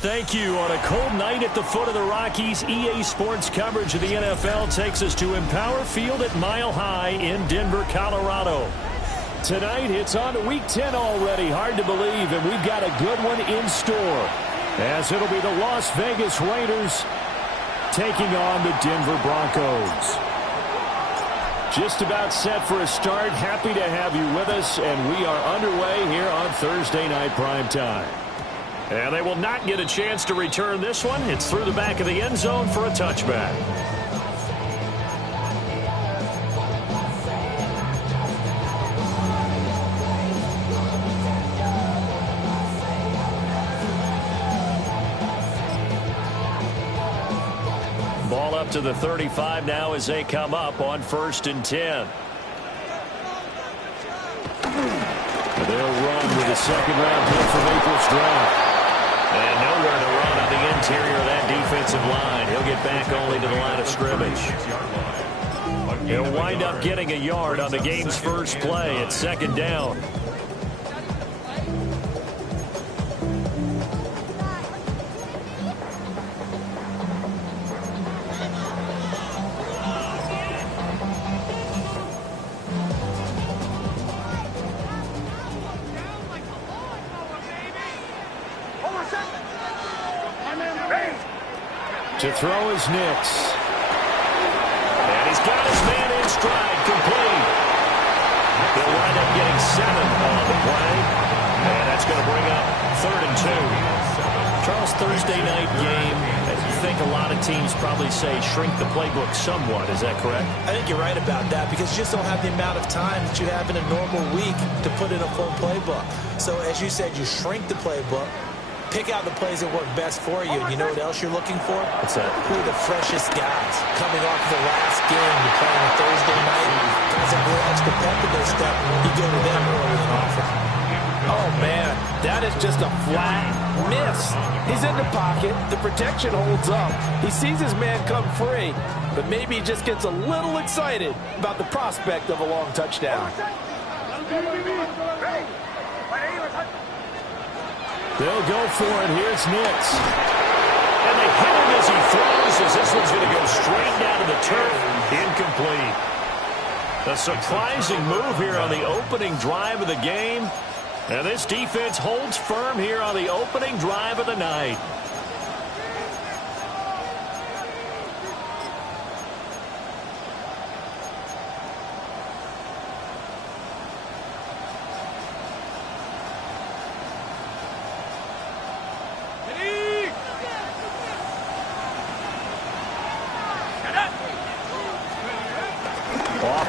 Thank you. On a cold night at the foot of the Rockies, EA Sports coverage of the NFL takes us to Empower Field at Mile High in Denver, Colorado. Tonight, it's on to Week 10 already. Hard to believe, and we've got a good one in store, as it'll be the Las Vegas Raiders taking on the Denver Broncos. Just about set for a start. Happy to have you with us, and we are underway here on Thursday Night Primetime. And they will not get a chance to return this one. It's through the back of the end zone for a touchback. Ball up to the 35 now as they come up on 1st and 10. They'll run with a second-round pick from April's draft. And nowhere to run on the interior of that defensive line. He'll get back only to the line of scrimmage. He'll wind up getting a yard on the game's first play at 2nd down. To throw is Nix. And he's got his man in stride, complete. They'll wind up getting 7 on the play. And that's going to bring up 3rd and 2. Charles, Thursday night game, I think a lot of teams probably say shrink the playbook somewhat. Is that correct? I think you're right about that because you just don't have the amount of time that you have in a normal week to put in a full playbook. So as you said, you shrink the playbook. Pick out the plays that work best for you. And you know what else you're looking for? What's that? Who are the freshest guys? Coming off the last game, you're playing a Thursday night. Guys have a little extra pep in their step. You go to them early and often. Oh, man, that is just a flat miss. He's in the pocket. The protection holds up. He sees his man come free, but maybe he just gets a little excited about the prospect of a long touchdown. They'll go for it. Here's Nix. And they hit him as he throws, as this one's going to go straight down to the turf. Incomplete. A surprising move here on the opening drive of the game. And this defense holds firm here on the opening drive of the night.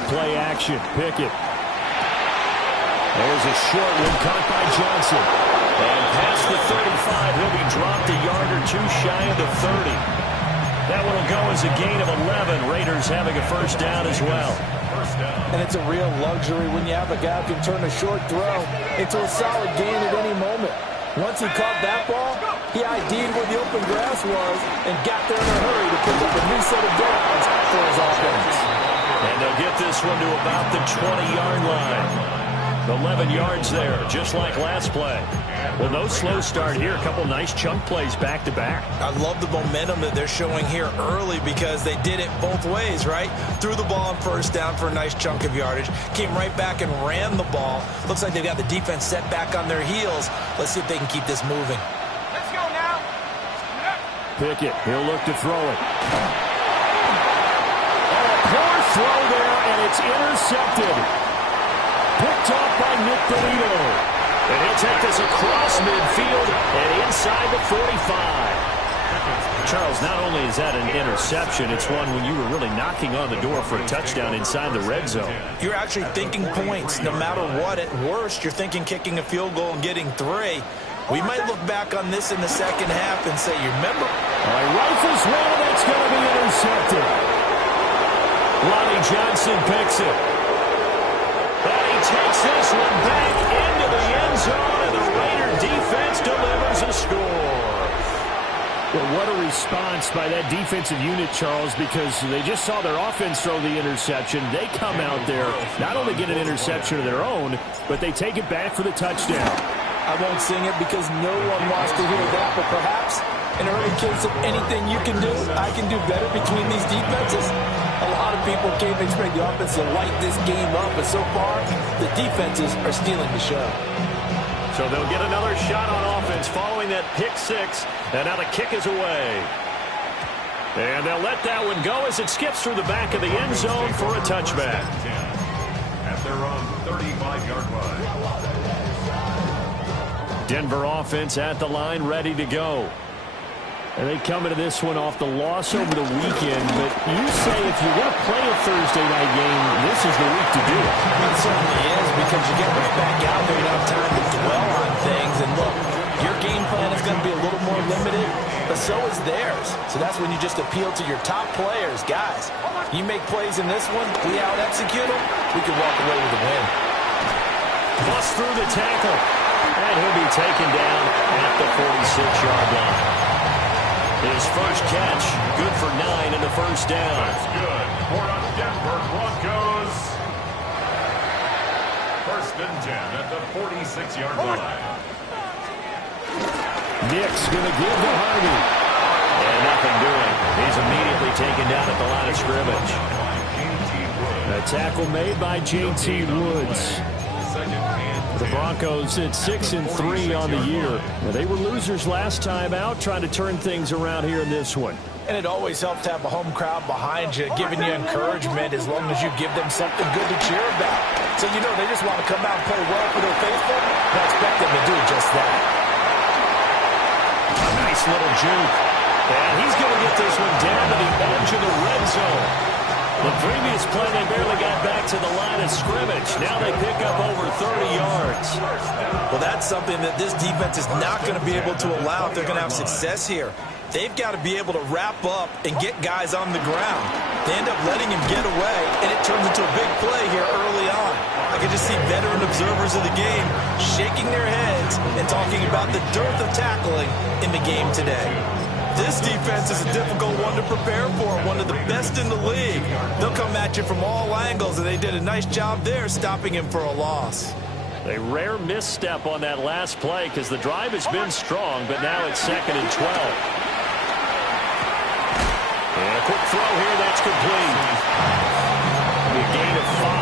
Play action. Pickett. There's a short one caught by Johnson. And past the 35, he'll be dropped a yard or two shy of the 30. That one will go as a gain of 11. Raiders having a first down as well. And it's a real luxury when you have a guy who can turn a short throw into a solid gain at any moment. Once he caught that ball, he ID'd where the open grass was and got there in a hurry to pick up a new set of downs for his offense. And they'll get this one to about the 20-yard line. 11 yards there, just like last play. Well, no slow start here. A couple nice chunk plays back-to-back. I love the momentum that they're showing here early because they did it both ways, right? Threw the ball on first down for a nice chunk of yardage. Came right back and ran the ball. Looks like they've got the defense set back on their heels. Let's see if they can keep this moving. Let's go now. Pickett, he'll look to throw it. Poor throw there, and it's intercepted. Picked off by Nick Polito. And he'll take this across midfield and inside the 45. Charles, not only is that an interception, it's one when you were really knocking on the door for a touchdown inside the red zone. You're actually thinking points. No matter what, at worst, you're thinking kicking a field goal and getting 3. We might look back on this in the second half and say, you remember? All right, rifles one, and it's going to be intercepted. Lonnie Johnson picks it. And he takes this one back into the end zone, and the Raider defense delivers a score. Well, what a response by that defensive unit, Charles, because they just saw their offense throw the interception. They come out there, not only get an interception of their own, but they take it back for the touchdown. I won't sing it because no one wants to hear that, but perhaps an early case of anything you can do, I can do better between these defenses. A lot of people can't expect the offense to light this game up, but so far, the defenses are stealing the show. So they'll get another shot on offense following that pick 6, and now the kick is away. And they'll let that one go as it skips through the back of the end zone for a touchback. At their own 35-yard line. Denver offense at the line, ready to go. And they come into this one off the loss over the weekend, but you say if you're going to play a Thursday night game, this is the week to do it. It certainly is, because you get right back out there, you don't have time to dwell on things. And look, your game plan is going to be a little more limited, but so is theirs. So that's when you just appeal to your top players. Guys, you make plays in this one, we out-execute them, we can walk away with a win. Bust through the tackle, and he'll be taken down at the 46-yard line. His first catch, good for 9 in the first down. That's good for the Denver Broncos. First and 10 at the 46-yard line. Nick's going to give to Harvey. And nothing doing. He's immediately taken down at the line of scrimmage. A tackle made by J.T. Woods. The Broncos at 6-3 on the year. Well, they were losers last time out, trying to turn things around here in this one. And it always helps to have a home crowd behind you, giving you encouragement as long as you give them something good to cheer about. So you know they just want to come out and play well for their faithful, and I expect them to do just that. A nice little juke. And he's going to get this one down to the edge of the red zone. The previous play, they barely got back to the line of scrimmage. Now they pick up over 30 yards. Well, that's something that this defense is not going to be able to allow if they're going to have success here. They've got to be able to wrap up and get guys on the ground. They end up letting him get away, and it turns into a big play here early on. I can just see veteran observers of the game shaking their heads and talking about the dearth of tackling in the game today. This defense is a difficult one to prepare for, one of the best in the league. They'll come at you from all angles, and they did a nice job there stopping him for a loss. A rare misstep on that last play because the drive has been strong, but now it's 2nd and 12. And a quick throw here, that's complete. A gain of 5.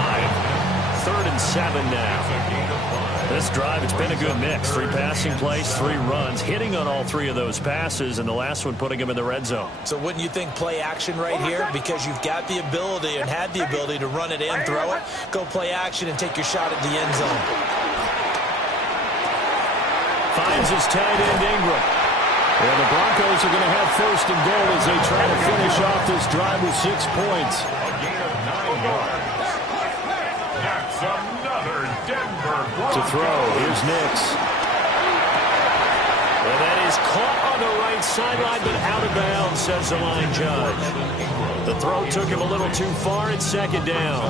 3rd and 7 now. This drive, it's been a good mix. 3 passing plays, 3 runs, hitting on all 3 of those passes, and the last one putting him in the red zone. So wouldn't you think play action right here? Because you've got the ability and had the ability to run it in, throw it, go play action, and take your shot at the end zone. Finds his tight end, Ingram. And the Broncos are going to have 1st and goal as they try to finish off this drive with 6 points. A gain of 9 yards. That's another Denver Broncos. To throw, here's Nix. Well, that is caught on the right sideline, but out of bounds, says the line judge. The throw took him a little too far. It's 2nd down.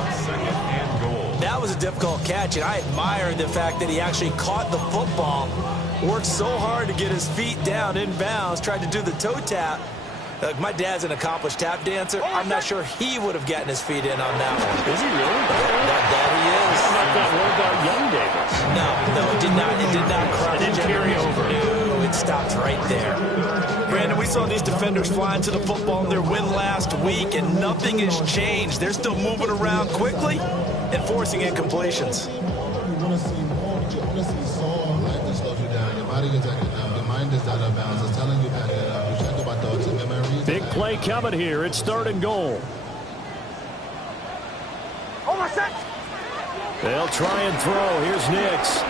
That was a difficult catch, and I admire the fact that he actually caught the football, worked so hard to get his feet down in bounds, tried to do the toe tap. My dad's an accomplished tap dancer. I'm not sure he would have gotten his feet in on that one. Is he really? That he is. What about young Davis? No, it did not. It did not cross. It didn't carry over. No, it stopped right there. Brandon, we saw these defenders flying to the football in their win last week, and nothing has changed. They're still moving around quickly and forcing incompletions. Big play coming here. It's 3rd and goal. They'll try and throw. Here's Nix.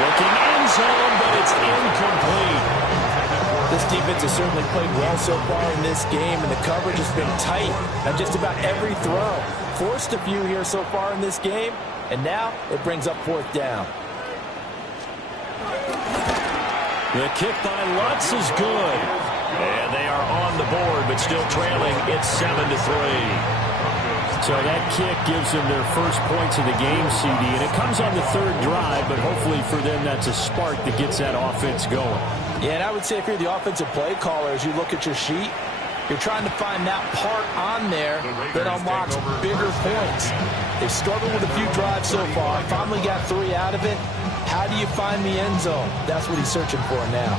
Looking end zone, but it's incomplete. This defense has certainly played well so far in this game, and the coverage has been tight on just about every throw. Forced a few here so far in this game, and now it brings up 4th down. The kick by Lutz is good. And they are on the board, but still trailing. It's 7-3. So that kick gives them their first points of the game, CD. And it comes on the 3rd drive, but hopefully for them that's a spark that gets that offense going. Yeah, and I would say if you're the offensive play caller, as you look at your sheet, you're trying to find that part on there that unlocks bigger points. They've struggled with a few drives so far. Finally got 3 out of it. How do you find the end zone? That's what he's searching for now.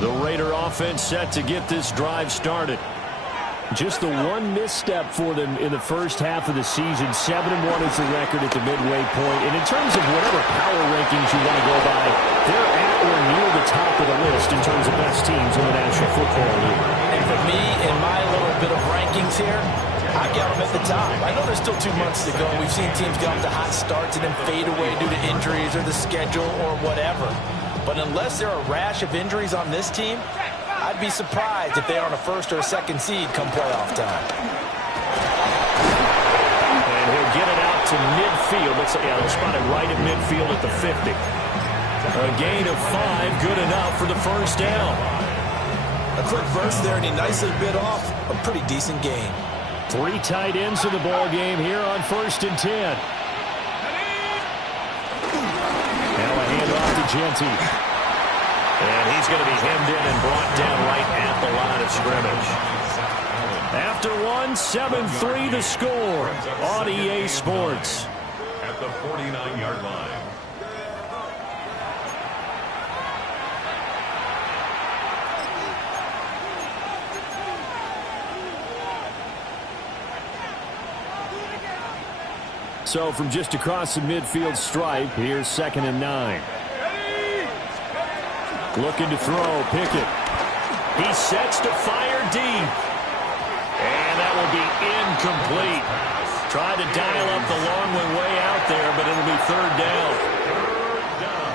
The Raider offense set to get this drive started. Just the one misstep for them in the first half of the season. 7-1 is the record at the midway point. And in terms of whatever power rankings you want to go by, they're at or near the top of the list in terms of best teams in the National Football League. And for me, in my little bit of rankings here, I got them at the top. I know there's still 2 months to go. We've seen teams get off to hot starts and then fade away due to injuries or the schedule or whatever. But unless there are a rash of injuries on this team, I'd be surprised if they're on a 1st or a 2nd seed come playoff time. And he'll get it out to midfield. Looks like they'll spot it right at midfield at the 50. A gain of 5, good enough for the first down. A quick burst there, and he nicely bit off a pretty decent gain. 3 tight ends in the ball game here on 1st and 10. Now a handoff to Genty. And he's going to be hemmed in and brought down right at the line of scrimmage. After 1, 7-3 the score on EA Sports. At the 49-yard line. So from just across the midfield stripe, here's 2nd and 9. Looking to throw, Pickett. He sets to fire deep. And that will be incomplete. Tried to dial up the long one way out there, but it'll be 3rd down.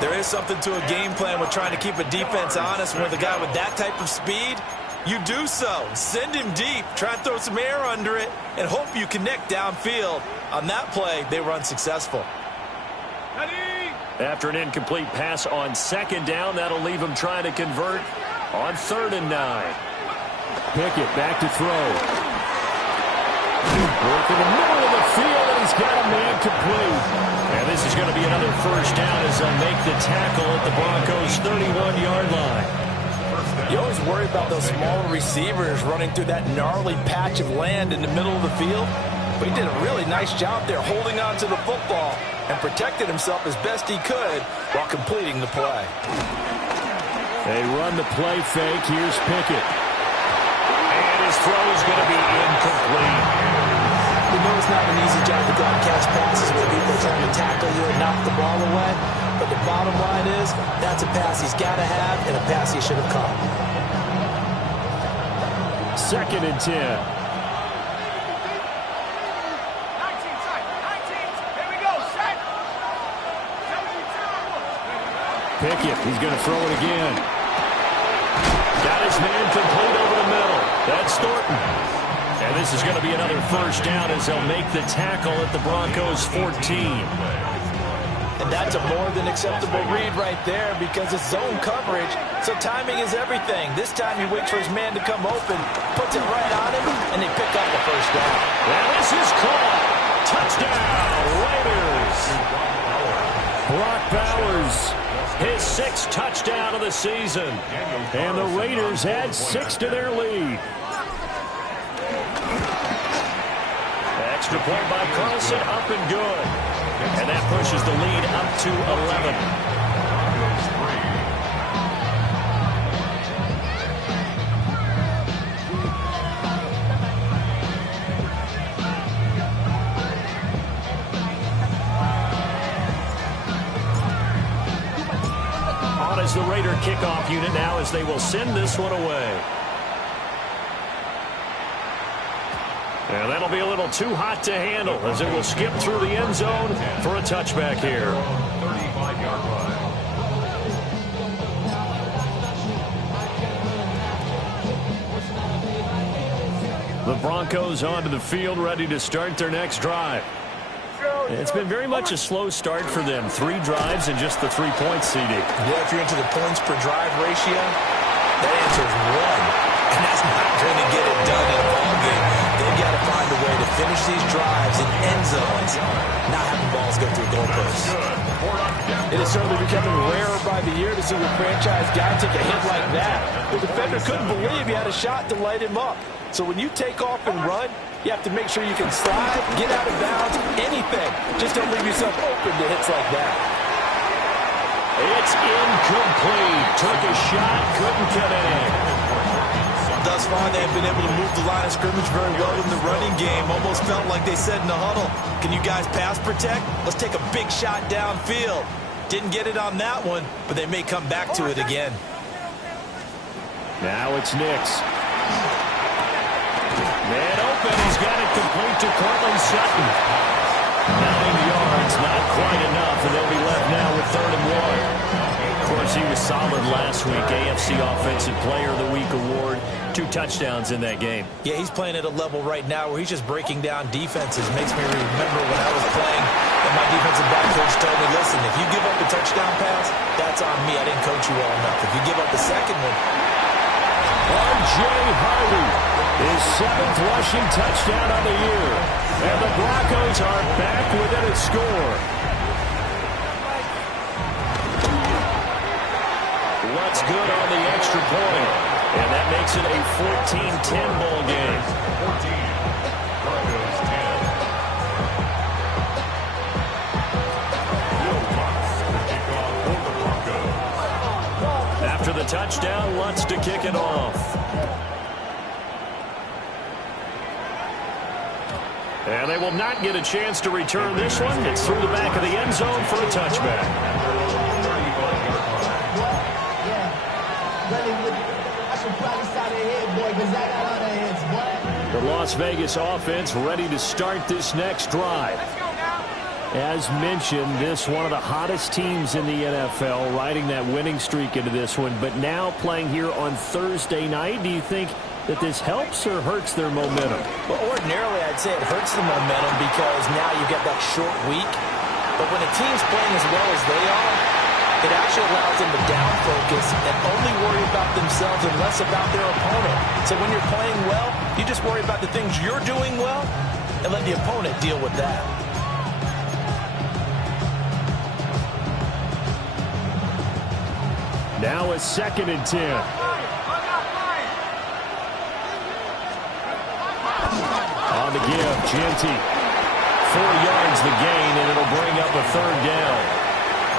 There is something to a game plan with trying to keep a defense honest. With a guy with that type of speed, you do so. Send him deep. Try and throw some air under it and hope you connect downfield. On that play, they were unsuccessful. After an incomplete pass on 2nd down, that'll leave him trying to convert on 3rd and 9. Pickett back to throw. Work in the middle of the field, and he's got a man complete. And this is going to be another first down as they'll make the tackle at the Broncos' 31-yard line. You always worry about those smaller receivers running through that gnarly patch of land in the middle of the field. But he did a really nice job there holding on to the football and protected himself as best he could while completing the play. They run the play fake. Here's Pickett. And his throw is going to be incomplete. You know it's not an easy job to go and catch passes when people are trying to tackle you and knock the ball away. But the bottom line is that's a pass he's got to have and a pass he should have caught. 2nd and 10. Pickett, he's going to throw it again. Got his man complete over the middle. That's Thornton. And this is going to be another first down as they'll make the tackle at the Broncos' 14. And that's a more than acceptable read right there because it's zone coverage, so timing is everything. This time he waits for his man to come open, puts it right on him, and they pick up the first down. And this is caught. Touchdown, Raiders. Brock Bowers, his 6th touchdown of the season. And the Raiders add 6 to their lead. Extra point by Carlson, up and good. And that pushes the lead up to 11. on as the Raider kickoff unit now as they will send this one away. And that'll be a little too hot to handle as it will skip through the end zone for a touchback here. 35-yard line. The Broncos onto the field, ready to start their next drive. It's been very much a slow start for them. 3 drives and just the 3 points, CD. Yeah, if you're into the points per drive ratio, that answer is 1. And that's not going to get it done in a ball game. They've got to find a way to finish these drives in end zones, not having balls go through goalposts. It is certainly becoming rarer by the year to see your franchise guy take a hit like that. The defender couldn't believe he had a shot to light him up. So when you take off and run, you have to make sure you can slide, get out of bounds, anything. Just don't leave yourself open to hits like that. It's incomplete. Took a shot, couldn't connect. Thus far, they have been able to move the line of scrimmage very well in the running game. Almost felt like they said in the huddle, can you guys pass protect? Let's take a big shot downfield. Didn't get it on that one, but they may come back to it again. Now it's Nix. Man open, he's got it complete to Cortland Sutton. 9 yards, not quite enough, and they'll be left now with 3rd and 1. Of course, he was solid last week. AFC Offensive Player of the Week award. 2 touchdowns in that game. Yeah, he's playing at a level right now where he's just breaking down defenses. Makes me remember when I was playing and my defensive back coach told me, listen, if you give up a touchdown pass, that's on me. I didn't coach you well enough. If you give up the second one. R.J. Hardy, his 7th rushing touchdown of the year. And the Broncos are back within a score. What's good on the extra point? And that makes it a 14-10 ball game. 14. Broncos 10. Will Lutz to kick off for the Broncos. After the touchdown, Lutz to kick it off. And they will not get a chance to return this one. It's through the back of the end zone for a touchback. The Las Vegas offense ready to start this next drive. As mentioned, this one of the hottest teams in the NFL, riding that winning streak into this one, but now playing here on Thursday night. Do you think that this helps or hurts their momentum? Well, ordinarily, I'd say it hurts the momentum because now you get that short week. But when a team's playing as well as they are, it actually allows them to down focus and only worry about themselves and less about their opponent. So when you're playing well, you just worry about the things you're doing well and let the opponent deal with that. Now a 2nd and 10. On the give, Genty. 4 yards the gain, and it'll bring up a 3rd down.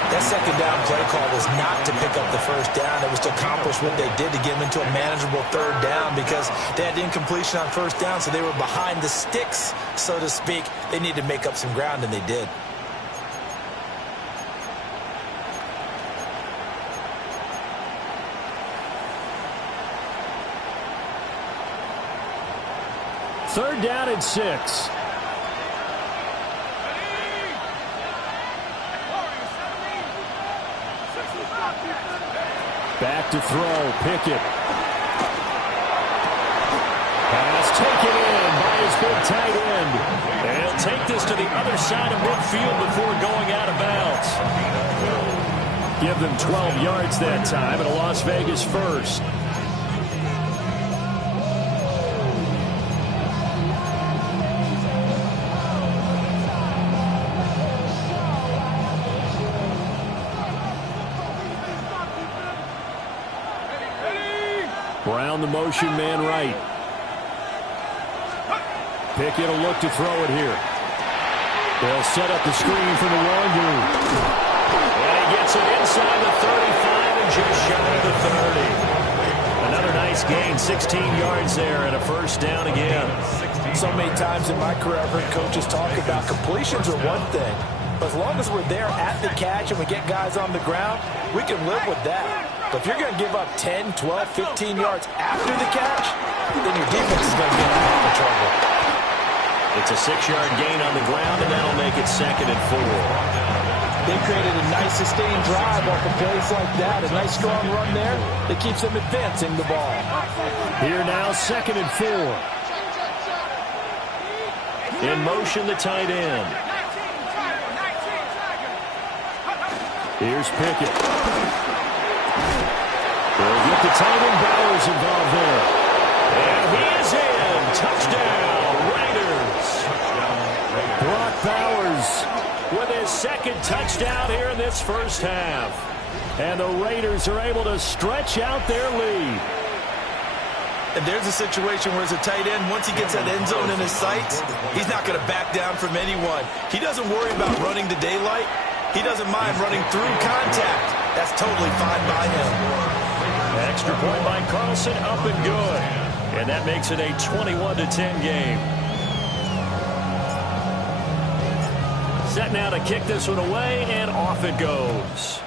That second down play call was not to pick up the first down. It was to accomplish what they did to get them into a manageable 3rd down because they had incompletion on first down, so they were behind the sticks, so to speak. They needed to make up some ground, and they did. Third down and 6. Back to throw, Pickett. Pass taken in by his big tight end. And he'll take this to the other side of midfield before going out of bounds. Give them 12 yards that time and a Las Vegas first. Brown the motion man right. Pickett will look to throw it here. They'll set up the screen for the Wandu. And he gets it inside the 35 and just shy of the 30. Another nice gain, 16 yards there and a first down again. So many times in my career I've heard coaches talk about completions are one thing, As long as we're there at the catch and we get guys on the ground, we can live with that. But if you're going to give up 10, 12, 15 yards after the catch, then your defense is going to get in a lot of trouble. It's a 6-yard gain on the ground, and that'll make it 2nd and 4. They created a nice sustained drive off of plays like that. A nice strong run there that keeps them advancing the ball. Here now, 2nd and 4. In motion, the tight end. Here's Pickett. They'll get the tight end Bowers involved there. And he is in. Touchdown, Raiders. Brock Bowers with his 2nd touchdown here in this first half. And the Raiders are able to stretch out their lead. And there's a situation where as a tight end, once he gets that end zone in his sights, he's not going to back down from anyone. He doesn't worry about running the daylight. He doesn't mind running through contact. That's totally fine by him. Extra point by Carlson, up and good. And that makes it a 21-10 game. Set now to kick this one away, and off it goes.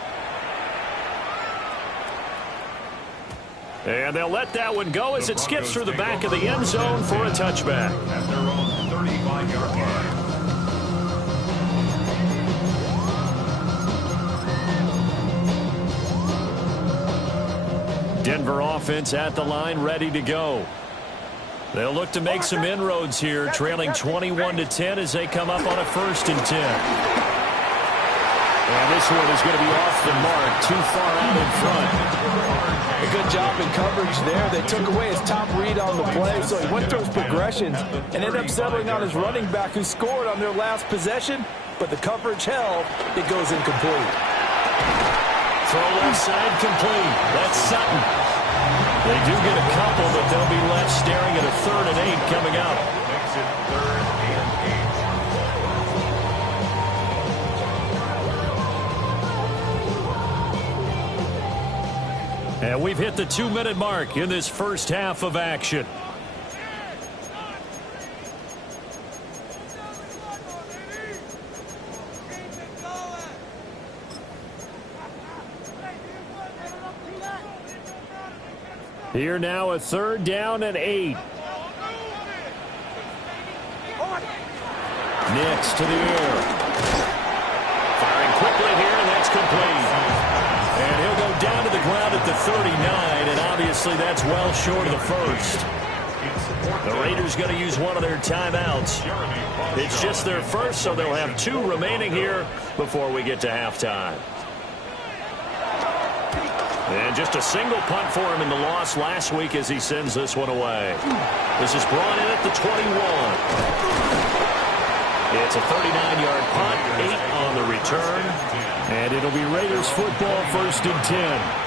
And they'll let that one go as it skips through the back of the end zone for a touchback. At their own 35-yard line. Denver offense at the line, ready to go. They'll look to make some inroads here, trailing 21-10 as they come up on a 1st and 10. And this one is going to be off the mark, too far out in front. A good job in coverage there. They took away his top read on the play, so he went through his progressions and ended up settling on his running back who scored on their last possession, but the coverage held. It goes incomplete. Throw left side complete. That's Sutton. They do get a couple, but they'll be left staring at a 3rd and 8 coming up. Makes it 3rd and 8. And we've hit the 2-minute mark in this first half of action. Here now, a 3rd down and 8. Nix to the air. Firing quickly here, and that's complete. And he'll go down to the ground at the 39, and obviously that's well short of the 1st. The Raiders going to use one of their timeouts. It's just their 1st, so they'll have 2 remaining here before we get to halftime. And just a single punt for him in the loss last week as he sends this one away. This is brought in at the 21. It's a 39-yard punt, 8 on the return. And it'll be Raiders football, 1st and 10.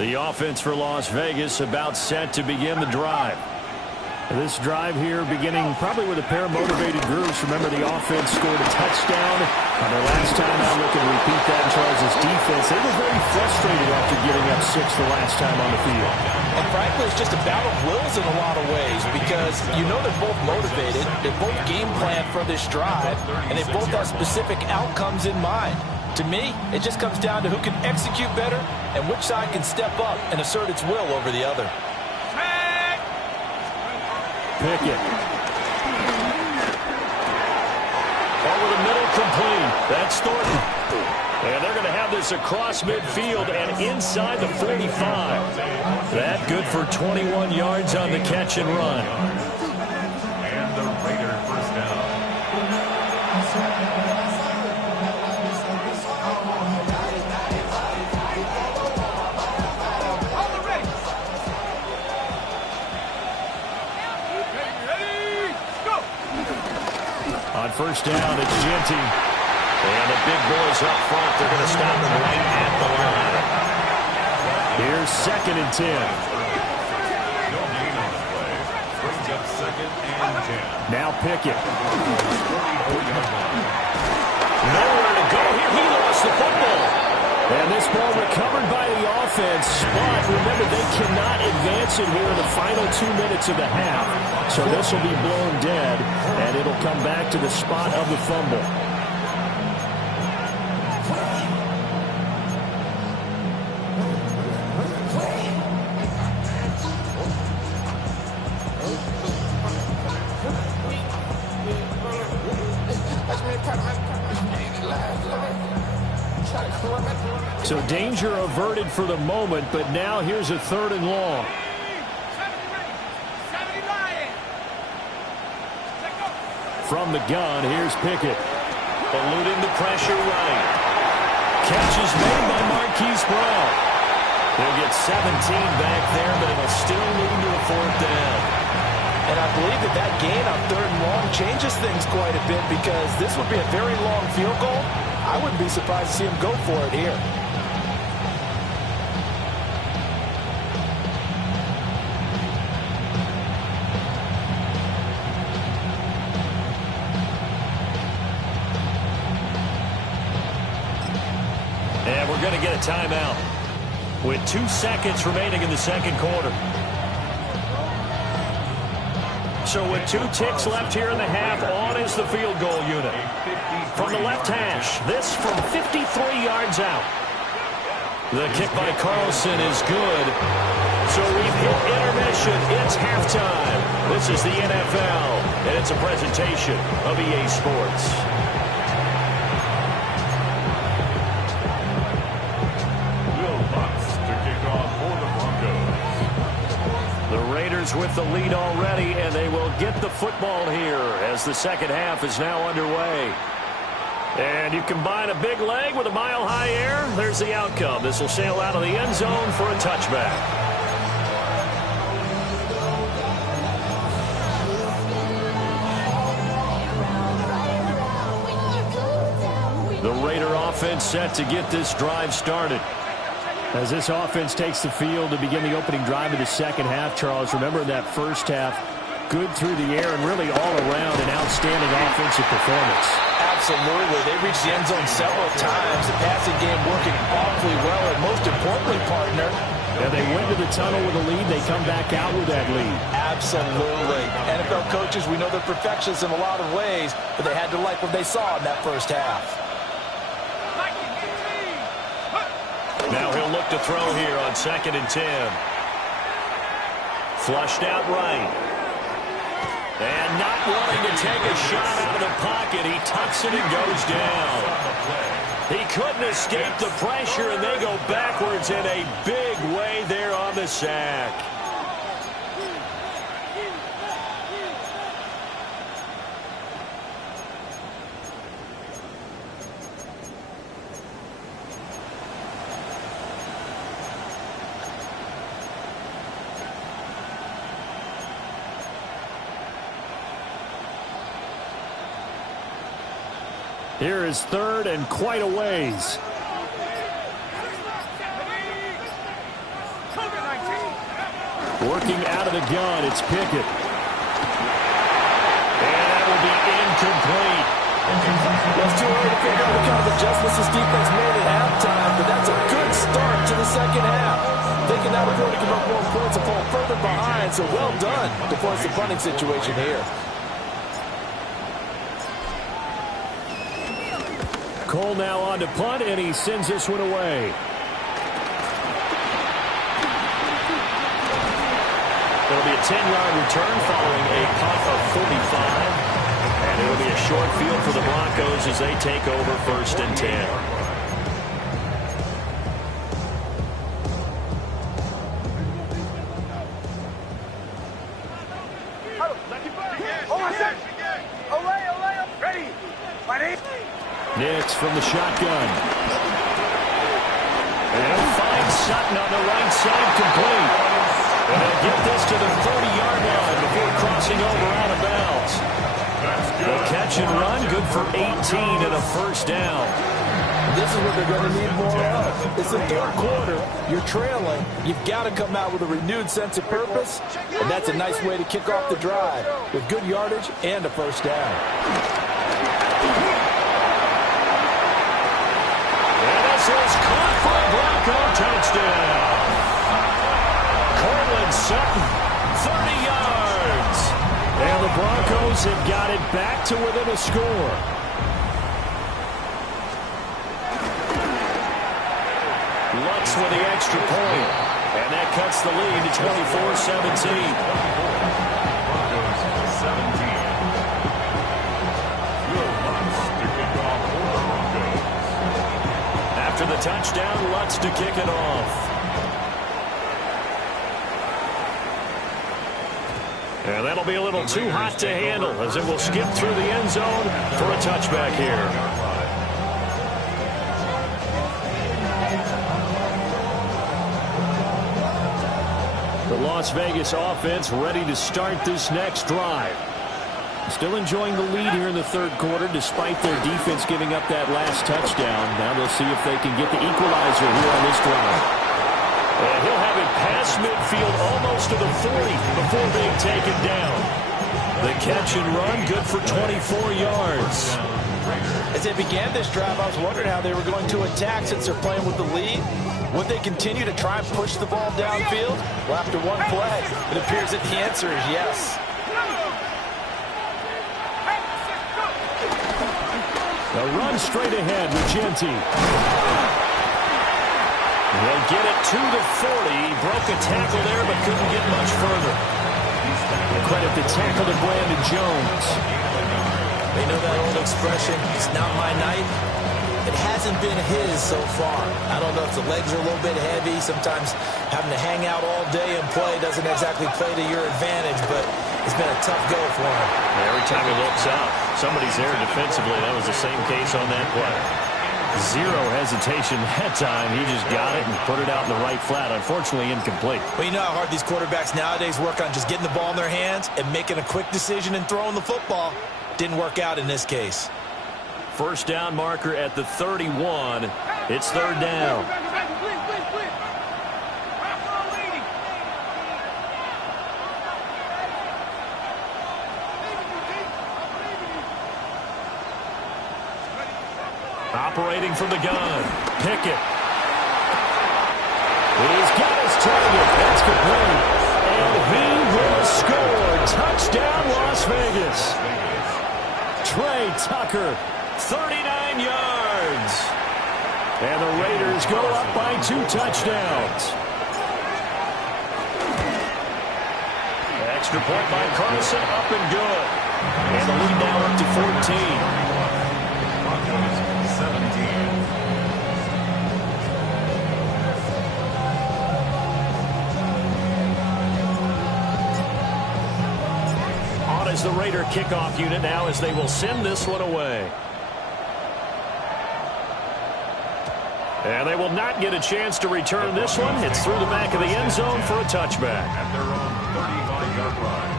The offense for Las Vegas about set to begin the drive. This drive here beginning probably with a pair of motivated groups. Remember, the offense scored a touchdown on their last time out. Looking to repeat that in Charles' defense. They were very frustrated after giving up 6 the last time on the field. And frankly, it's just a battle of wills in a lot of ways because you know they're both motivated. They both game plan for this drive, and they both have specific outcomes in mind. To me, it just comes down to who can execute better and which side can step up and assert its will over the other. Pickett. Over the middle, complete. That's Thornton. And they're going to have this across midfield and inside the 45. That good for 21 yards on the catch and run. And the Raider 1st down. On 1st down, it's Genty. And the big boys up front, they're going to stop them right at the line. Here's 2nd and 10. No gain on the play. Brings up 2nd and 10. Now Pickett. Nowhere to go here. He lost the football. And this ball recovered by the offense. But remember, they cannot advance it here in the final 2 minutes of the half. So this will be blown dead, and it'll come back to the spot of the fumble. So danger averted for the moment, but now here's a 3rd and long. From the gun, here's Pickett. Eluding the pressure right. Catch is made by Marquise Brown. He'll get 17 back there, but it'll still lead to a 4th down. And I believe that gain on 3rd and long changes things quite a bit, because this would be a very long field goal. I wouldn't be surprised to see him go for it here. And we're going to get a timeout with 2 seconds remaining in the 2nd quarter. So with 2 ticks left here in the half, on is the field goal unit. From the left hash, this from 53 yards out. The kick by Carlson is good. So we've hit intermission. It's halftime. This is the NFL, and it's a presentation of EA Sports. With the lead already, and they will get the football here as the 2nd half is now underway. And you combine a big leg with a mile-high air, there's the outcome. This will sail out of the end zone for a touchback. The Raider offense set to get this drive started. As this offense takes the field to begin the opening drive of the 2nd half, Charles, remember that first half, good through the air and really all around an outstanding offensive performance. Absolutely. They reached the end zone several times. The passing game working awfully well, and most importantly, partner, and they went to the tunnel with a lead. They come back out with that lead. Absolutely. NFL coaches, we know they're perfectionists in a lot of ways, but they had to like what they saw in that first half. Now he'll look to throw here on 2nd and 10. Flushed out right. And not wanting to take a shot out of the pocket, he tucks it and goes down. He couldn't escape the pressure, and they go backwards in a big way there on the sack. Here is 3rd and quite a ways. Working out of the gun, it's Pickett. And that will be incomplete. Well, it's too early to figure out what kind of adjustments this defense made at halftime, but that's a good start to the 2nd half. They can now afford to give up more points and fall further behind, so well done to force the punting situation here. Cole now on to punt, and he sends this one away. It'll be a 10-yard return following a punt of 45. And it'll be a short field for the Broncos as they take over 1st and 10. Nix from the shotgun. And he'll find Sutton on the right side, complete. And they'll get this to the 30-yard line before crossing over out of bounds. The catch catch and run, good for 18 and a first down. This is what they're going to need more of. It's the third quarter. You're trailing. You've got to come out with a renewed sense of purpose, and that's a nice way to kick off the drive with good yardage and a first down. And this is caught for a Bronco touchdown. Cortland Sutton, 30 yards. And the Broncos have got it back to within a score. Lutz with the extra point. And that cuts the lead to 24-17. After the touchdown, Lutz to kick it off. And that'll be a little too hot to handle as it will skip through the end zone for a touchback here. The Las Vegas offense ready to start this next drive. Still enjoying the lead here in the third quarter despite their defense giving up that last touchdown. Now they'll see if they can get the equalizer here on this drive. And he'll have it past midfield almost to the 40 before being taken down. The catch and run good for 24 yards. As they began this drive, I was wondering how they were going to attack since they're playing with the lead. Would they continue to try and push the ball downfield? Well, after one play, it appears that the answer is yes. A run straight ahead with Genty. They'll get it to the 40. He broke a tackle there but couldn't get much further. Credit the tackle to Brandon Jones. They know that old expression, it's not my night. It hasn't been his so far. I don't know if the legs are a little bit heavy. Sometimes having to hang out all day and play doesn't exactly play to your advantage, but it's been a tough go for him. Every time he looks out, somebody's there defensively. That was the same case on that play. Zero hesitation that time. He just got it and put it out in the right flat. Unfortunately, incomplete. Well, you know how hard these quarterbacks nowadays work on just getting the ball in their hands and making a quick decision and throwing the football. Didn't work out in this case. First down marker at the 31. It's third down. Operating from the gun. Pickett. He's got his target. That's complete. And he will score. Touchdown, Las Vegas. Trey Tucker, 39 yards. And the Raiders go up by 2 touchdowns. Extra point by Carson, up and good. And the lead now up to 14. 17. On as the Raider kickoff unit now as they will send this one away. And they will not get a chance to return this one. It's through the back of the end zone for a touchback. At their own 35-yard line.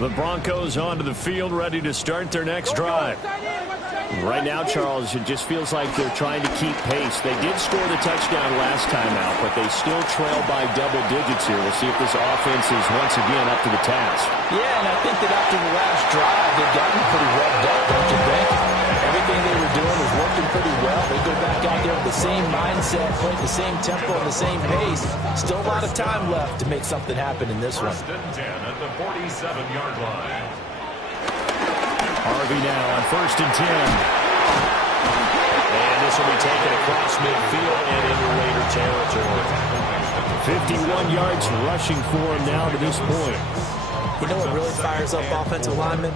The Broncos onto the field, ready to start their next drive. Right now, Charles, it just feels like they're trying to keep pace. They did score the touchdown last time out, but they still trail by double digits here. We'll see if this offense is once again up to the task. Yeah, and I think that after the last drive, they've gotten pretty revved up, don't you think? Everything they were doing was working pretty well. They go back out there with the same mindset, playing the same tempo and the same pace. Still a lot of time left to make something happen in this one. First and 10 at the 47-yard line. Harvey now on first and 10. And this will be taken across midfield and into Raider territory. 51 yards rushing for him now to this point. You know what really fires up offensive linemen?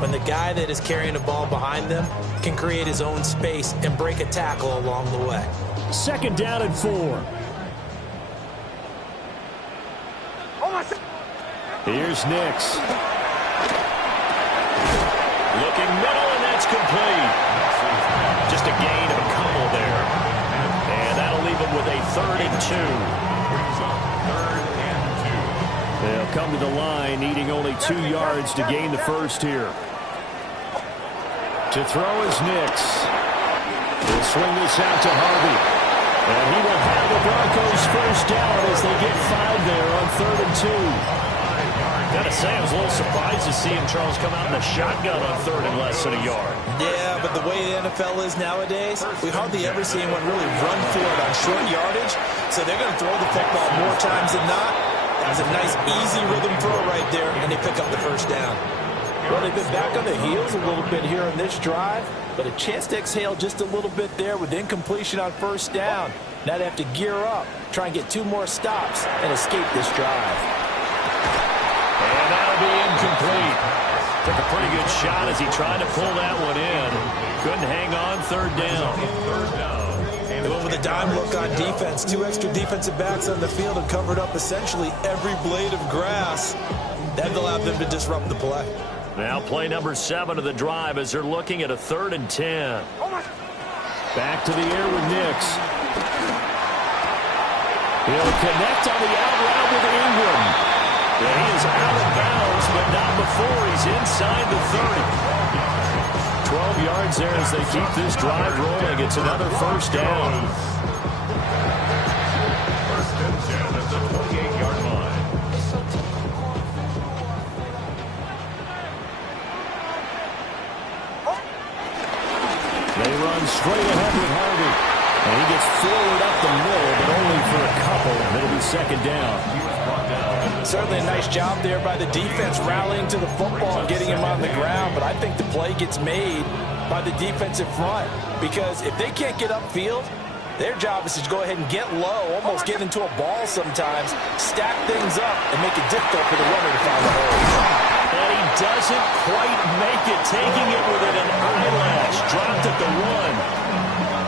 When the guy that is carrying the ball behind them can create his own space and break a tackle along the way. Second down and 4. Here's Nix. Looking middle, and that's complete. Just a gain of a couple there. And that'll leave him with a 3rd and 2. come to the line, needing only 2 yards to gain the first here. To throw is Nix. He'll swing this out to Harvey. And he will have the Broncos first down as they get 5 there on 3rd and 2. Gotta say, I was a little surprised to see him, Charles, come out in a shotgun on 3rd and less than a yard. Yeah, but the way the NFL is nowadays, we hardly ever see anyone really run for it on short yardage. So they're going to throw the football more times than not. That was a nice, easy rhythm throw right there, and they pick up the first down. Well, they've been back on the heels a little bit here on this drive, but a chance to exhale just a little bit there with incompletion on first down. Now they have to gear up, try and get 2 more stops, and escape this drive. And that'll be incomplete. Took a pretty good shot as he tried to pull that one in. Couldn't hang on, 3rd down. They went with a dime look on defense. 2 extra defensive backs on the field and covered up essentially every blade of grass. That allowed them to disrupt the play. Now play number 7 of the drive as they're looking at a 3rd and 10. Back to the air with Nix. He'll connect on the out route with Ingram. Yeah, he is out of bounds, but not before he's inside the 30. 12 yards there as they keep this drive rolling. It's another first down. 1st and 10 at the 28-yard line. They run straight ahead with Harvey. And he gets forward up the middle, but only for a couple. It'll be 2nd down. Certainly a nice job there by the defense rallying to the football and getting him on the ground, but I think the play gets made by the defensive front because if they can't get upfield, their job is to go ahead and get low, almost get into a ball sometimes, stack things up, and make it difficult for the runner to find the hole. And he doesn't quite make it, taking it within an eyelash. Dropped at the 1.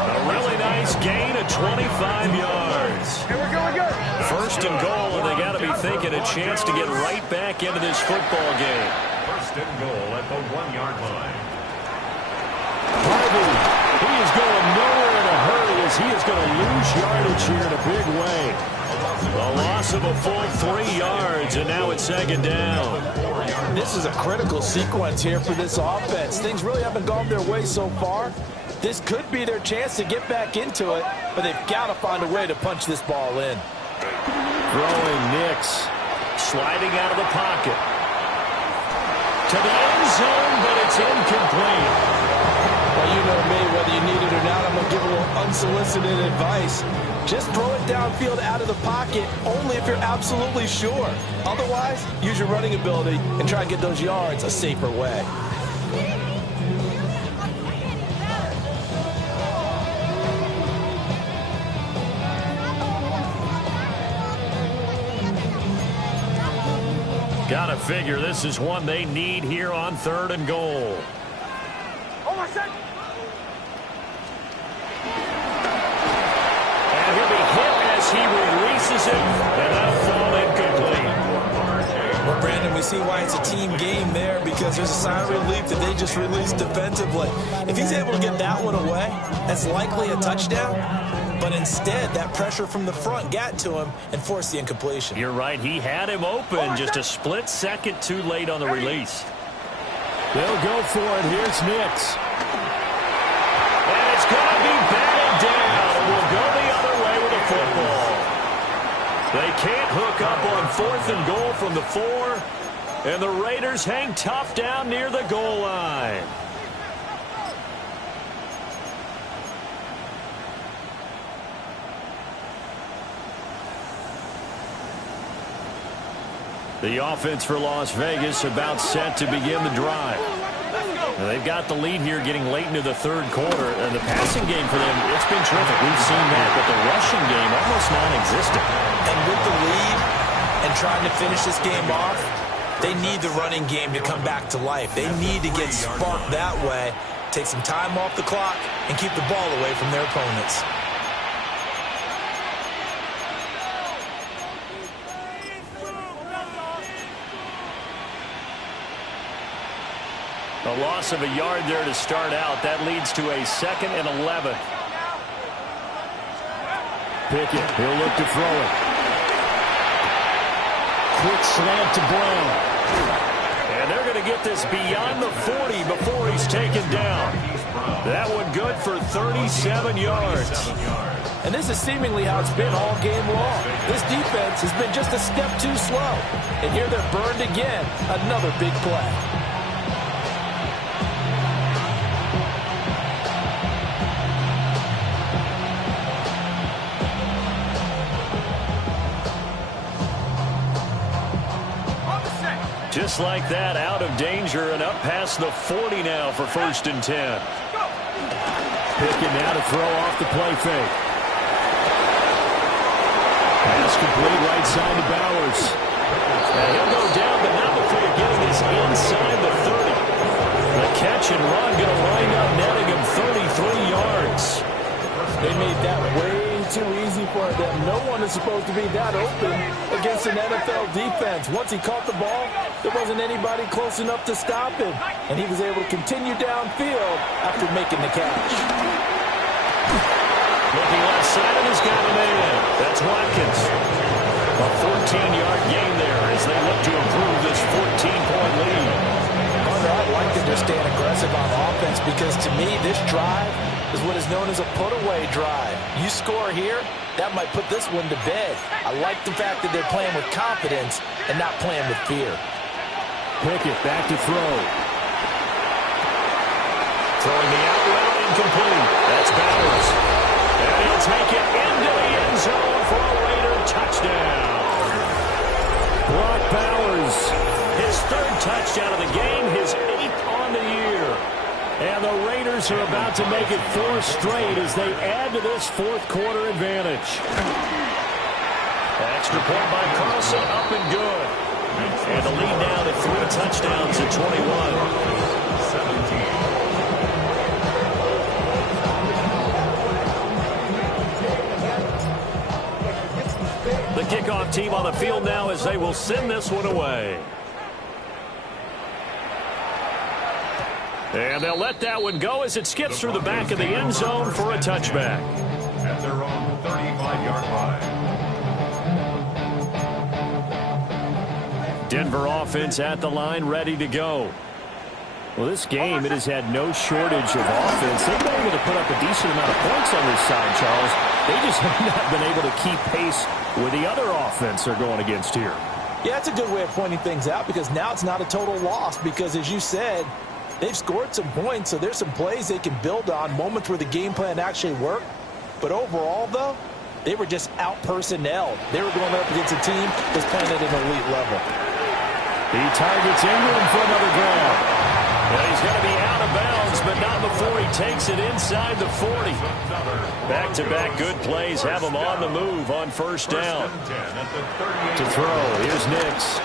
A really nice gain of 25 yards. Here we go again. 1st and goal, and they got to be thinking a chance to get right back into this football game. 1st and goal at the 1-yard line. Harvey, he is going nowhere in a hurry as he is going to lose yardage here in a big way. A loss of a full 3 yards, and now it's 2nd down. This is a critical sequence here for this offense. Things really haven't gone their way so far. This could be their chance to get back into it, but they've got to find a way to punch this ball in. Throwing Nix, sliding out of the pocket. To the end zone, but it's incomplete. Well, you know me, whether you need it or not, I'm going to give a little unsolicited advice. Just throw it downfield out of the pocket only if you're absolutely sure. Otherwise, use your running ability and try and get those yards a safer way. Gotta figure this is one they need here on 3rd and goal. And he'll be hit as he releases it, and that'll fall incomplete. Well, Brandon, we see why it's a team game there because there's a sigh of relief that they just released defensively. If he's able to get that one away, that's likely a touchdown. But instead, that pressure from the front got to him and forced the incompletion. You're right. He had him open, just a split second too late on the release. They'll go for it. Here's Nix. And it's going to be batted down. We'll go the other way with the football. They can't hook up on 4th and goal from the 4. And the Raiders hang tough down near the goal line. The offense for Las Vegas about set to begin the drive. Now they've got the lead here getting late into the 3rd quarter. And the passing game for them, it's been terrific. We've seen that, but the rushing game almost non-existent. And with the lead and trying to finish this game off, they need the running game to come back to life. They need to get sparked that way, take some time off the clock, and keep the ball away from their opponents. A loss of a yard there to start out. That leads to a 2nd and 11. Pickett, he'll look to throw it. Quick slant to Brown. And they're going to get this beyond the 40 before he's taken down. That one good for 37 yards. And this is seemingly how it's been all game long. This defense has been just a step too slow. And here they're burned again. Another big play. Just like that, out of danger and up past the 40 now for 1st and 10. Pickett now to throw off the play fake. Pass complete right side to Bowers. And he'll go down, but not before getting this inside the 30. The catch and run going to wind up netting him 33 yards. They made that way too easy for them. No one is supposed to be that open against an NFL defense. Once he caught the ball, there wasn't anybody close enough to stop him. And he was able to continue downfield after making the catch. Looking left side, and he's got him in. That's Watkins. A 14-yard gain there as they look to improve this 14-point lead. I'd like them to stand aggressive on offense because, to me, this drive is what is known as a put-away drive. You score here, that might put this one to bed. I like the fact that they're playing with confidence and not playing with fear. Pickett back to throw. Throwing the out route incomplete. That's Bowers. And he'll take it into the end zone for a Raider touchdown. Brock Bowers, his 3rd touchdown of the game, his 8th on the year. And the Raiders are about to make it 4 straight as they add to this 4th quarter advantage. Extra point by Carlson, up and good. And the lead now to 3 touchdowns at 21. 17. The kickoff team on the field now as they will send this one away. And they'll let that one go as it skips through the back of the end zone for a touchback. At their own 35-yard line. Denver offense at the line, ready to go. Well, this game, it has had no shortage of offense. They've been able to put up a decent amount of points on this side, Charles. They just have not been able to keep pace with the other offense they're going against here. Yeah, that's a good way of pointing things out because now it's not a total loss because, as you said, they've scored some points, so there's some plays they can build on, moments where the game plan actually worked. But overall, though, they were just out-personnelled. They were going up against a team that's playing at an elite level. He targets Ingram for another grab. Well, he's going to be out of bounds, but not before he takes it inside the 40. Back-to-back good plays have him on the move on 1st down. To throw, here's Nix.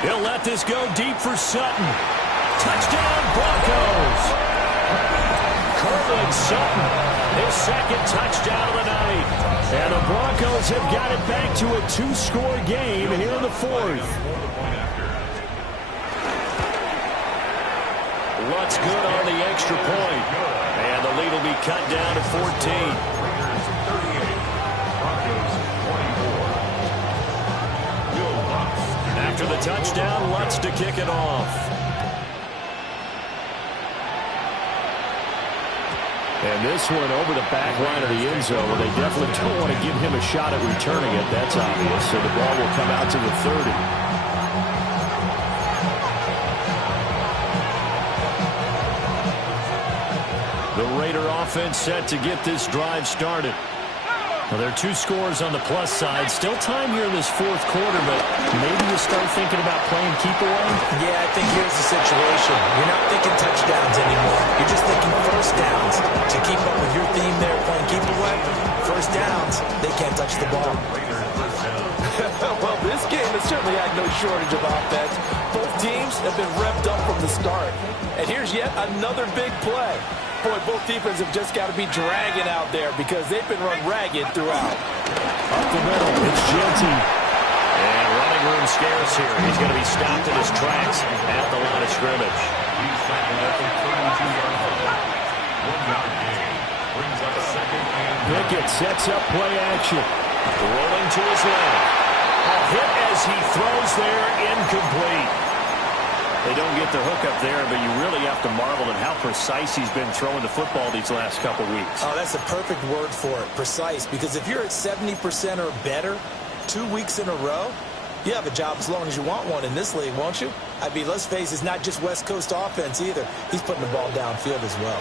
He'll let this go deep for Sutton. Touchdown, Broncos! Cortland Sutton, his 2nd touchdown of the night. And the Broncos have got it back to a 2-score game here in the 4th. Lutz good on the extra point. And the lead will be cut down to 14. After the touchdown, Lutz to kick it off. And this one over the back line of the end zone. Well, they definitely don't want to give him a shot at returning it. That's obvious. So the ball will come out to the 30. The Raider offense set to get this drive started. Well, there are 2 scores on the plus side. Still time here in this 4th quarter, but maybe you start thinking about playing keep away? Yeah, I think here's the situation. You're not thinking touchdowns anymore. You're just thinking 1st downs. To keep up with your theme there, playing keep away, 1st downs, they can't touch the ball. Well, this game has certainly had no shortage of offense. Both teams have been revved up from the start. And here's yet another big play. Boy, both defenses have just got to be dragging out there because they've been run ragged throughout. Up the middle, it's Genty. And running room scarce here. He's going to be stopped in his tracks at the line of scrimmage. Pickett sets up play action. Rolling to his left. A hit as as he throws there, incomplete. They don't get the hook up there, but you really have to marvel at how precise he's been throwing the football these last couple weeks. Oh, that's the perfect word for it, precise, because if you're at 70% or better 2 weeks in a row, you have a job as long as you want one in this league, won't you? I mean, let's face it, it's not just West Coast offense either. He's putting the ball downfield as well.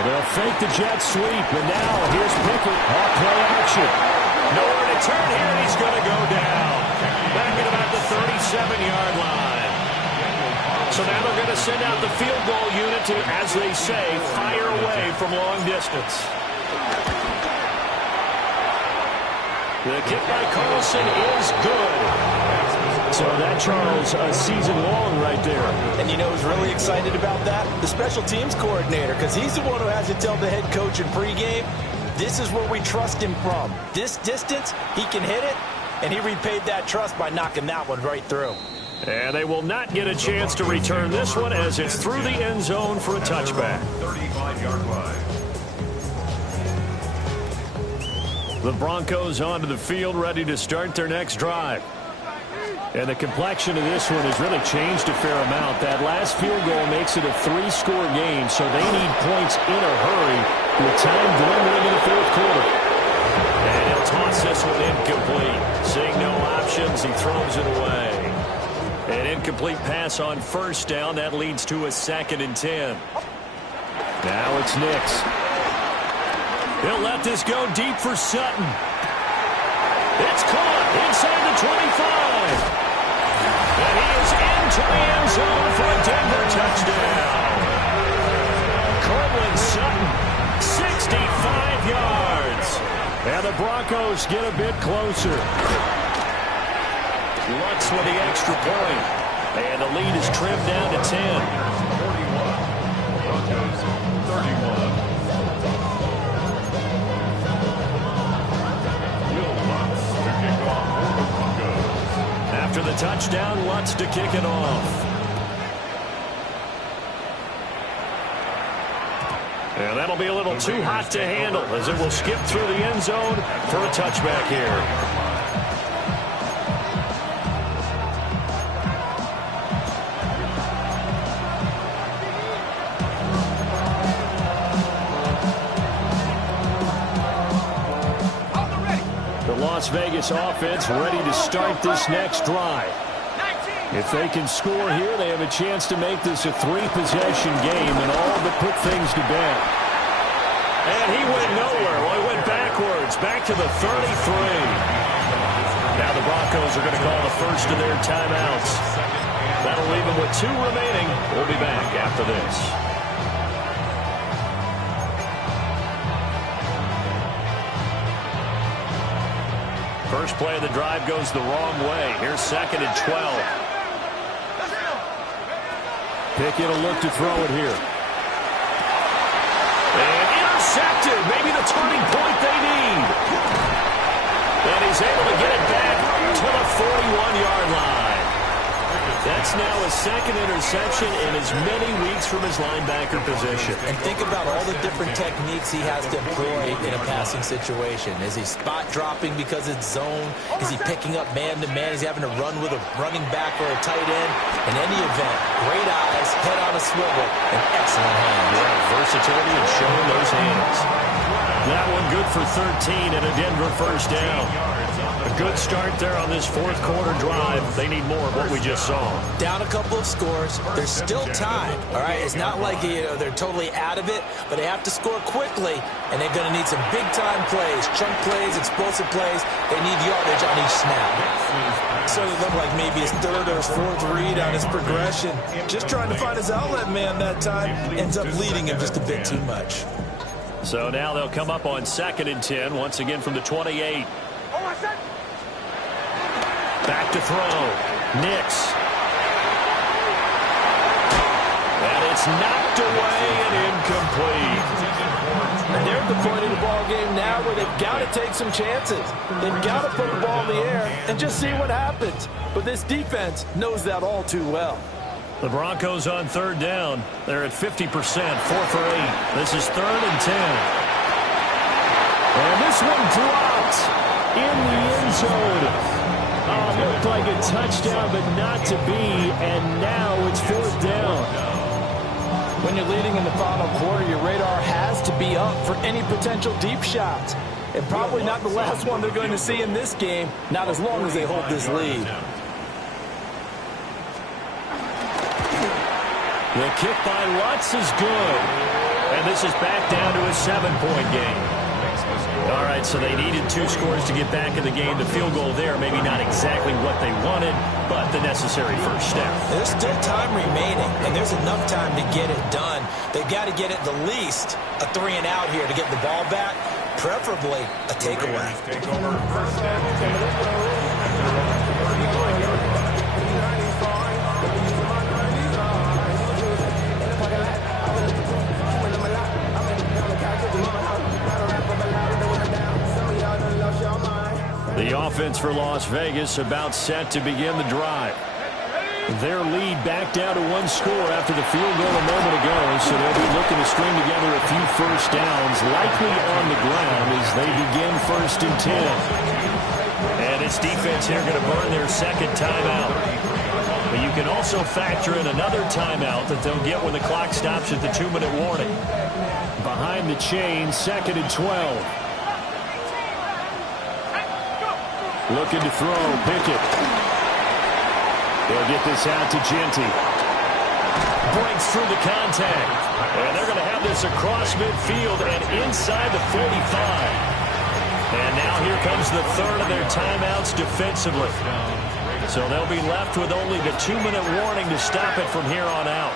They'll fake the jet sweep, and now here's Pickett. Off play action. Nowhere to turn here, and he's going to go down. Back at about the 37-yard line. So now they're going to send out the field goal unit to, as they say, fire away from long distance. The kick by Carlson is good. So that, Charles, a season long right there. And you know who's really excited about that? The special teams coordinator, because he's the one who has to tell the head coach in pregame, this is where we trust him from. This distance, he can hit it, and he repaid that trust by knocking that one right through. And they will not get a chance to return this one as it's through the end zone for a touchback. 35-yard line. The Broncos onto the field, ready to start their next drive. And the complexion of this one has really changed a fair amount. That last field goal makes it a 3-score game, so they need points in a hurry with time dwindling in the fourth quarter. And he'll toss this one incomplete. Seeing no options, he throws it away. An incomplete pass on first down. That leads to a 2nd and 10. Now it's Nix. He'll let this go deep for Sutton. It's caught inside the 25. And he is into the end zone for a Denver touchdown. Cortland Sutton, 65 yards. And the Broncos get a bit closer. Lutz with the extra point. And the lead is trimmed down to 10. 41. Broncos 31. After the touchdown, Lutz to kick it off. And that'll be a little too hot to handle as it will skip through the end zone for a touchback here. Las Vegas offense ready to start this next drive. If they can score here, they have a chance to make this a 3-possession game and all but put things to bed. And he went nowhere. Well, he went backwards, back to the 33. Now the Broncos are going to call the first of their timeouts. That'll leave them with 2 remaining. We'll be back after this. First play of the drive goes the wrong way. Here's 2nd and 12. Pickett will look to throw it here. And intercepted. Maybe the turning point they need. And he's able to get it back to the 41-yard line. That's now his 2nd interception in as many weeks from his linebacker position. And think about all the different techniques he has to employ in a passing situation. Is he spot dropping because it's zone? Is he picking up man-to-man? Is he having to run with a running back or a tight end? In any event, great eyes, head on a swivel, and excellent hands. Yeah, versatility and showing those hands. That one good for 13 and a Denver first down. A good start there on this fourth quarter drive. They need more of what we just saw. Down a couple of scores. There's still time. All right, it's not like they're totally out of it, but they have to score quickly, and they're going to need some big-time plays, chunk plays, explosive plays. They need yardage on each snap. So it looked like maybe his 3rd or his 4th read on his progression. Just trying to find his outlet man that time. Ends up leading him just a bit too much. So now they'll come up on 2nd and 10, once again from the 28. Back to throw. Nix. And it's knocked away and incomplete. And they're at the point of the ball game now where they've got to take some chances. They've got to put the ball in the air and just see what happens. But this defense knows that all too well. The Broncos on third down. They're at 50%, 4 for 8. This is 3rd and 10. And this one dropped in the end zone. Looked like a touchdown, but not to be, and now it's 4th down. When you're leading in the final quarter, your radar has to be up for any potential deep shots. And probably not the last one they're going to see in this game, not as long as they hold this lead. The kick by Lutz is good. And this is back down to a 7-point game. All right, so they needed 2 scores to get back in the game. The field goal there, maybe not exactly what they wanted, but the necessary first step. There's still time remaining, and there's enough time to get it done. They've got to get at the least a 3 and out here to get the ball back, preferably a takeaway. The offense for Las Vegas about set to begin the drive. Their lead back down to 1 score after the field goal a moment ago, so they'll be looking to string together a few first downs, likely on the ground as they begin 1st and 10. And this defense here going to burn their 2nd timeout. But you can also factor in another timeout that they'll get when the clock stops at the 2-minute warning. Behind the chain, 2nd and 12. Looking to throw, Pickett. They'll get this out to Genty. Breaks through the contact. And they're going to have this across midfield and inside the 45. And now here comes the 3rd of their timeouts defensively. So they'll be left with only the 2-minute warning to stop it from here on out.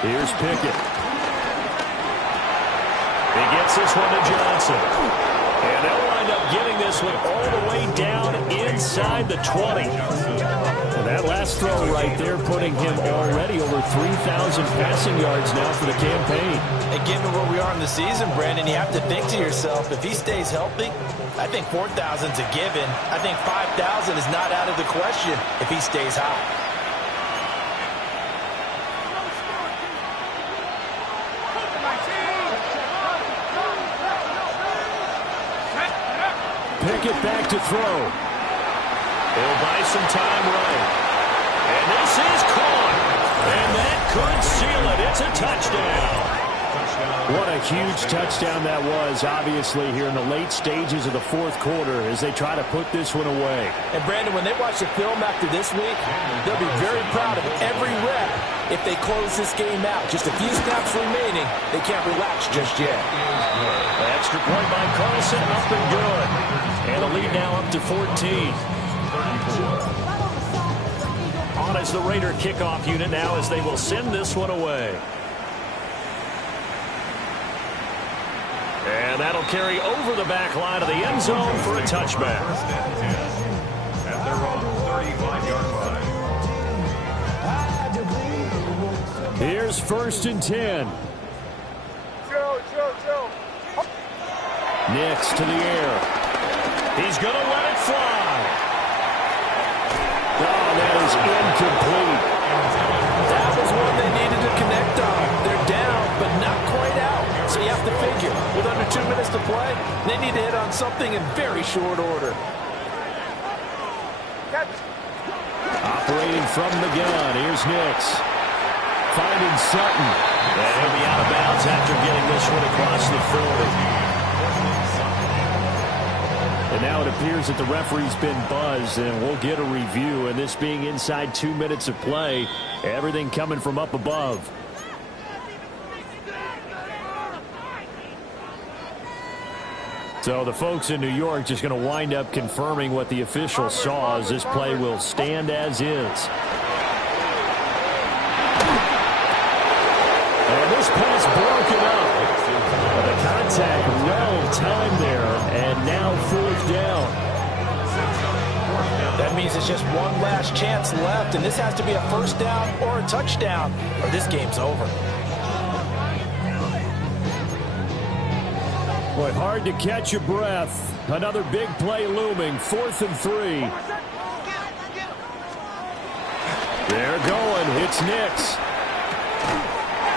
Here's Pickett. He gets this one to Johnson. And they'll wind up getting this one all the way down inside the 20. And that last throw right there putting him already over 3,000 passing yards now for the campaign. And given where we are in the season, Brandon, you have to think to yourself, if he stays healthy, I think 4,000's a given. I think 5,000 is not out of the question if he stays hot. Pickett back to throw. He'll buy some time right. And this is caught. And that could seal it. It's a touchdown. What a huge touchdown that was, obviously, here in the late stages of the 4th quarter as they try to put this one away. And, Brandon, when they watch the film after this week, they'll be very proud of every rep if they close this game out. Just a few snaps remaining. They can't relax just yet. An extra point by Carlson, up and good. And the lead now up to 14. On as the Raider kickoff unit now as they will send this one away. And that'll carry over the back line of the end zone for a touchback. At their own 35-yard line. Here's 1st and 10. Nix to the air. He's going to let it fly. Oh, that is incomplete. That was one they needed to connect on. They're down, but not quite out. So you have to figure, with under 2 minutes to play, they need to hit on something in very short order. Operating from the gun, here's Nix. Finding Sutton. And he'll be out of bounds after getting this one across the 40. And now it appears that the referee's been buzzed, and we'll get a review. And this being inside 2 minutes of play, everything coming from up above. So the folks in New York just going to wind up confirming what the official saw as this play will stand as is. And this pass broken up. The contact well timed there, and now 4th down. That means it's just one last chance left, and this has to be a first down or a touchdown, or this game's over. Boy, hard to catch your breath. Another big play looming, 4th and 3. They're going. It's Nix.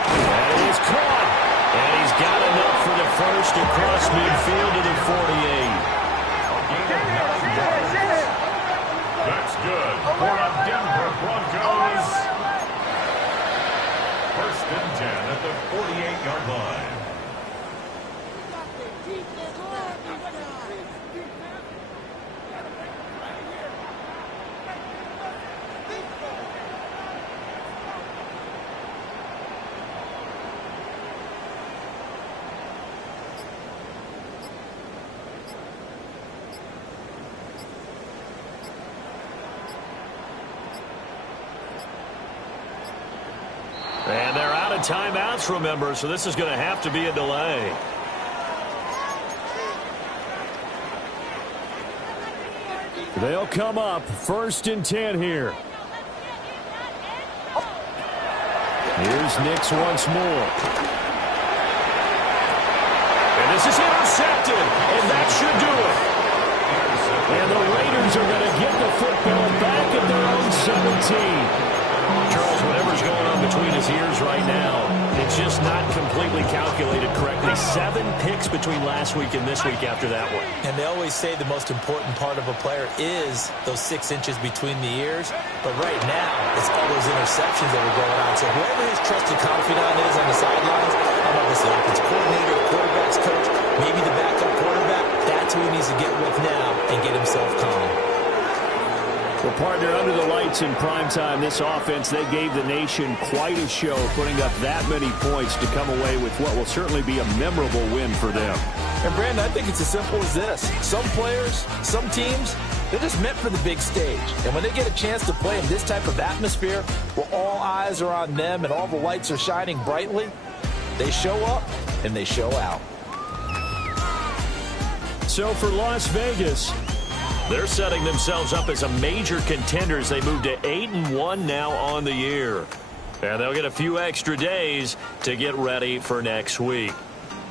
And it is caught. And he's got enough for the first across midfield to the 48. That's good for a Denver Broncos. First and 10 at the 48-yard line. And they're out of timeouts, remember, so this is going to have to be a delay. They'll come up first and 10 here. Here's Nix once more. And this is intercepted, and that should do it. And the Raiders are going to get the football back at their own 17. Charles, whatever's going on between his ears right now, it's just not completely calculated correctly. 7 picks between last week and this week after that one. And they always say the most important part of a player is those 6 inches between the ears. But right now, it's all those interceptions that are going on. So whoever his trusted confidant is on the sidelines, I don't know if it's the offensive coordinator, quarterback's coach, maybe the backup quarterback, that's who he needs to get with now and get himself calm. Well, partner, under the lights in primetime, this offense, they gave the nation quite a show, putting up that many points to come away with what will certainly be a memorable win for them. And, Brandon, I think it's as simple as this. Some players, some teams, they're just meant for the big stage. And when they get a chance to play in this type of atmosphere where all eyes are on them and all the lights are shining brightly, they show up and they show out. So for Las Vegas, they're setting themselves up as a major contender as they move to 8-1 now on the year. And they'll get a few extra days to get ready for next week.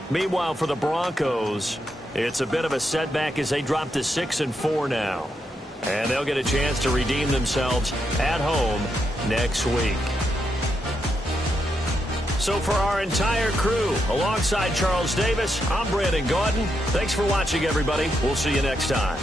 Meanwhile, for the Broncos, it's a bit of a setback as they drop to 6-4 now. And they'll get a chance to redeem themselves at home next week. So for our entire crew, alongside Charles Davis, I'm Brandon Gaudin. Thanks for watching, everybody. We'll see you next time.